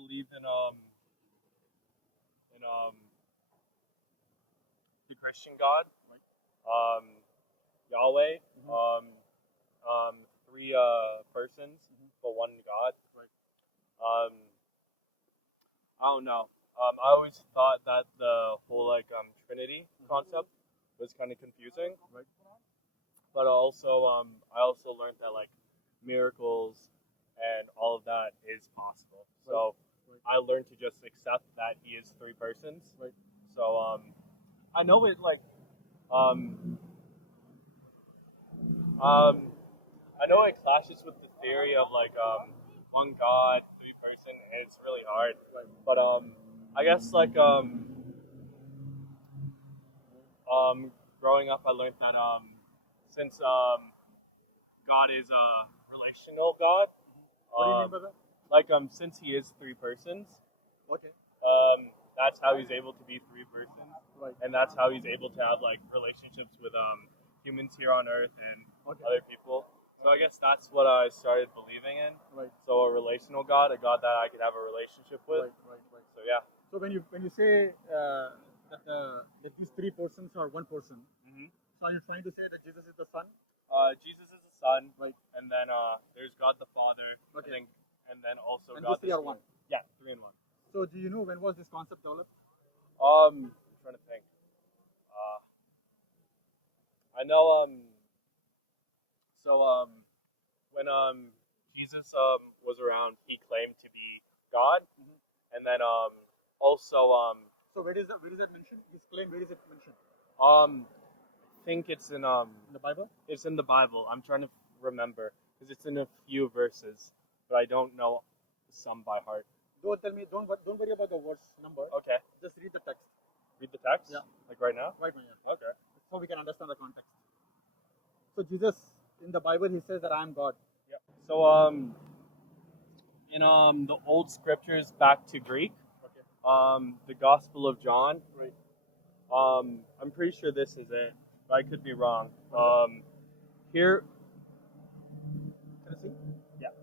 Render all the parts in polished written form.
believe in the Christian God, Yahweh, three persons but one God. Um, I don't know. I always thought that the whole Trinity concept was kind of confusing. But also, I also learned that miracles and all of that is possible. So I learned to just accept that he is three persons. So I know it I know it clashes with the theory of one God, three person, and it's really hard. But I guess growing up, I learned that since God is a relational God, What do you mean by that? since he is three persons, Okay. that's how he's able to be three persons, Right. and that's how he's able to have relationships with humans here on Earth and other people. So I guess that's what I started believing in. Right. So a relational God, a God that I could have a relationship with. Right. So yeah. So when you say that these three persons are one person, so are you trying to say that Jesus is the Son? Jesus is the Son, Right. and then there's God the Father, Okay. and then also And God these three the are one. Spirit. Yeah, three in one. So do you know when was this concept developed? I'm trying to think. I know when Jesus was around, he claimed to be God, and then also So where is that mentioned? His claim, where is it mentioned? I think it's in In the Bible? It's in the Bible. I'm trying to remember because it's in a few verses, but I don't know some by heart. Don't tell me. Don't worry about the verse number. Okay. Just read the text. Read the text? Yeah. Like right now? Right now, yeah. Okay. So we can understand the context. So Jesus, in the Bible, he says that I am God. Yeah. So in the old scriptures back to Greek, the Gospel of John. Right. I'm pretty sure this is it, but I could be wrong. Here. Can I see? Yeah.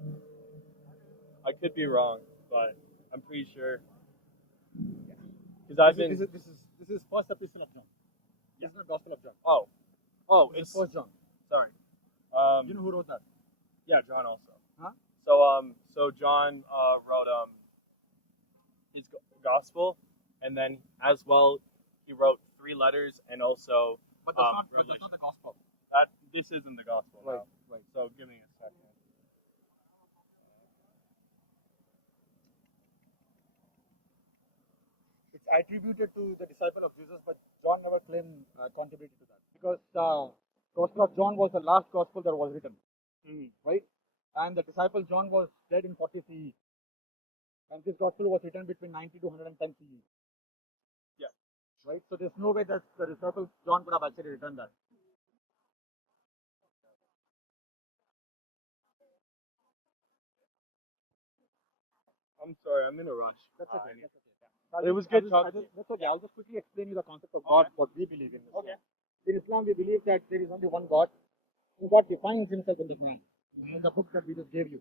I could be wrong, but I'm pretty sure. Because I've been. This is first epistle of John. This is not Gospel of John. Oh, It's First John. Sorry. You know who wrote that? Yeah, John also. Huh? So John wrote his gospel, and then as well he wrote 3 letters and also. But that's not the Gospel. This isn't the gospel. Right. No. Right. So give me a second. It's attributed to the disciple of Jesus, but John never claimed contributed to that because Gospel of John was the last gospel that was written, right? And the disciple John was dead in 40 CE, and this gospel was written between 90 to 110 CE. Yeah. Right. So there's no way that the disciple John could have actually written that. I'm sorry, I'm in a rush. That's okay. It was good talking. That's okay. I'll just quickly explain you the concept of God, what we believe in. Okay. In Islam, we believe that there is only one God, and God defines himself in the Quran, in the book that we just gave you.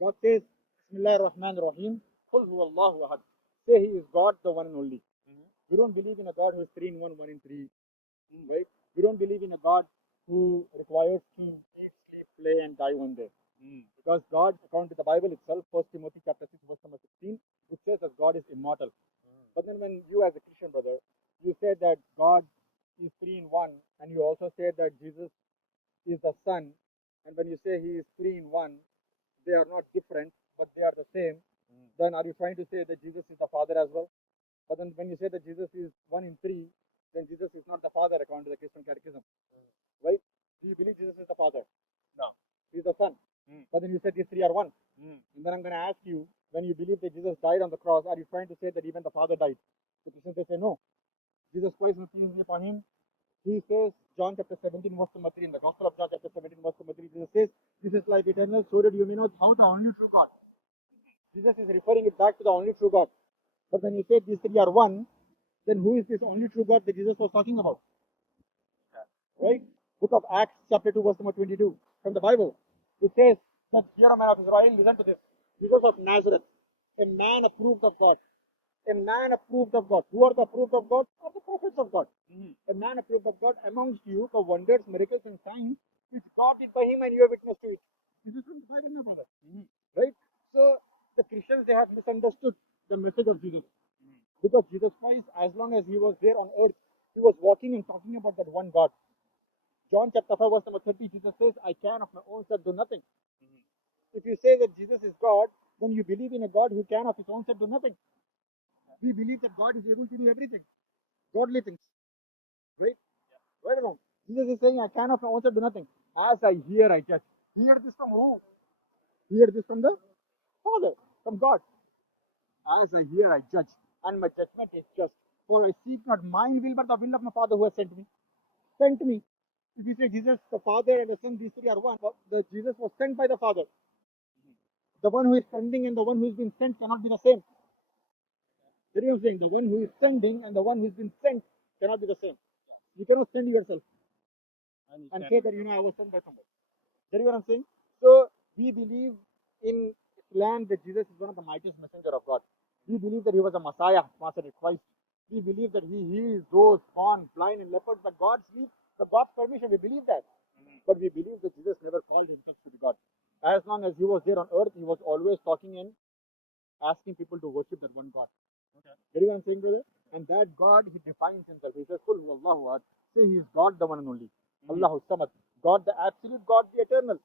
God says, Bismillahir Rahmanir Rahim, Qul huwallahu ahad. Say he is God, the one and only. We don't believe in a God who is 3 in 1, 1 in 3. Right? We don't believe in a God who requires to eat, sleep, play, and die one day. Because God, according to the Bible itself, 1 Timothy chapter 6, verse number 16, it says that God is immortal. But then when you as a Christian brother, you said that God is 3 in 1, and you also said that Jesus is the Son, and when you say he is 3 in 1, they are not different, but they are the same, then are you trying to say that Jesus is the Father as well? But then when you say that Jesus is 1 in 3, then Jesus is not the Father according to the Christian Catechism. Right? Do you believe Jesus is the Father? No. He is the Son. But then you said these 3 are one. And then I'm going to ask you, when you believe that Jesus died on the cross, are you trying to say that even the Father died? The Christians, they say no. Jesus Christ will peace be upon him. He says, John chapter 17, verse number 3, in the Gospel of John chapter 17, verse number 3, Jesus says, this is life eternal, so that you may know how the only true God. Jesus is referring it back to the only true God. But when you say these 3 are one, then who is this only true God that Jesus was talking about? Right? Book of Acts chapter 2, verse number 22, from the Bible. It says that, "Hear, O man of Israel, listen to this. Jesus of Nazareth, A man approved of God. A man approved of God. Who are the approved of God? Are the prophets of God. A man approved of God amongst you for wonders, miracles, and signs which God did by him, and you have witnessed to it. This is from the Bible, my brother. Right? So the Christians, they have misunderstood the message of Jesus. Because Jesus Christ, as long as he was there on earth, he was walking and talking about that one God. John chapter 5 verse number 30, Jesus says, I can of my own self do nothing. If you say that Jesus is God, then you believe in a God who can of his own self do nothing. We believe that God is able to do everything. Godly things. Right? Right or wrong? Jesus is saying, I can of my own self do nothing. As I hear, I judge. Hear this from who? Hear this from the Father, from God. As I hear, I judge, and my judgment is just. For I seek not mine will, but the will of my Father who has sent me. Sent me. If you say Jesus, the Father and the Son, these three are one, but the Jesus was sent by the Father. The one who is sending and the one who is being sent cannot be the same. You know what I'm saying? The one who is sending and the one who is being sent cannot be the same. You cannot send yourself and say that, I was sent by somebody. You know what I'm saying? So, we believe in Islam that Jesus is one of the mightiest messenger of God. We believe that he was a Messiah, Master Christ. We believe that he heals those born blind and lepers by God's leave, by God's permission. We believe that. But we believe that Jesus never called himself to be God. As long as he was there on earth, he was always talking and asking people to worship that one God. Okay. You know what I'm saying, brother? And that God, he defines himself. He says, Qul huwallahu ahad. Say he is God, the one and only. Allahu samad. God, the absolute God, the eternal.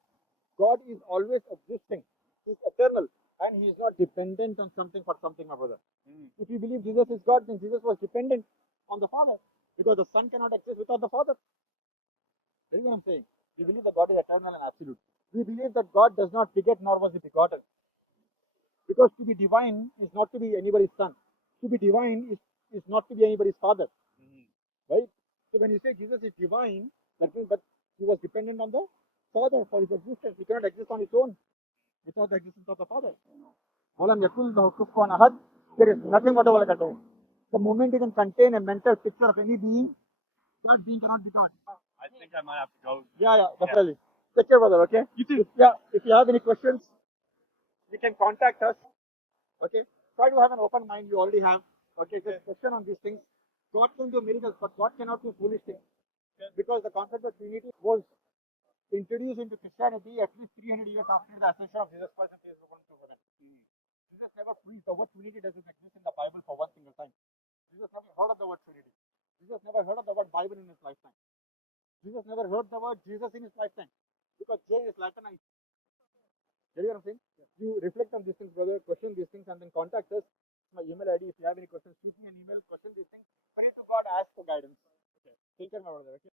God is always existing. He is eternal. And he is not dependent on something for something, my brother. If you believe Jesus is God, then Jesus was dependent on the Father. Because the Son cannot exist without the Father. You know what I'm saying? We believe that God is eternal and absolute. We believe that God does not beget nor was he begotten. Because to be divine is not to be anybody's son. To be divine is not to be anybody's father. Right? So when you say Jesus is divine, that means that he was dependent on the Father for his existence. He cannot exist on his own without the existence of the Father. There is nothing whatever like that. The moment you can contain a mental picture of any being, that being cannot be God. I think I might have to go. Yeah, definitely. Take care, brother, okay? You too. Yeah, if you have any questions, you can contact us. Okay? Try to have an open mind, you already have. Okay, just question on these things. God can do miracles, but God cannot do foolish things. Because the concept of Trinity was introduced into Christianity at least 300 years after the assertion of Jesus Christ and Jesus Jesus never preached the word Trinity doesn't exist in the Bible for one single time. Jesus never heard of the word Trinity. Jesus never heard of the word Bible in his lifetime. Jesus never heard the word Jesus in his lifetime. Because J is Latinized. You know what I'm saying? You reflect on these things, brother, question these things, and then contact us. My email ID, if you have any questions, shoot me an email, question these things. Pray to God, ask for guidance. Okay. Take care, my brother. Okay.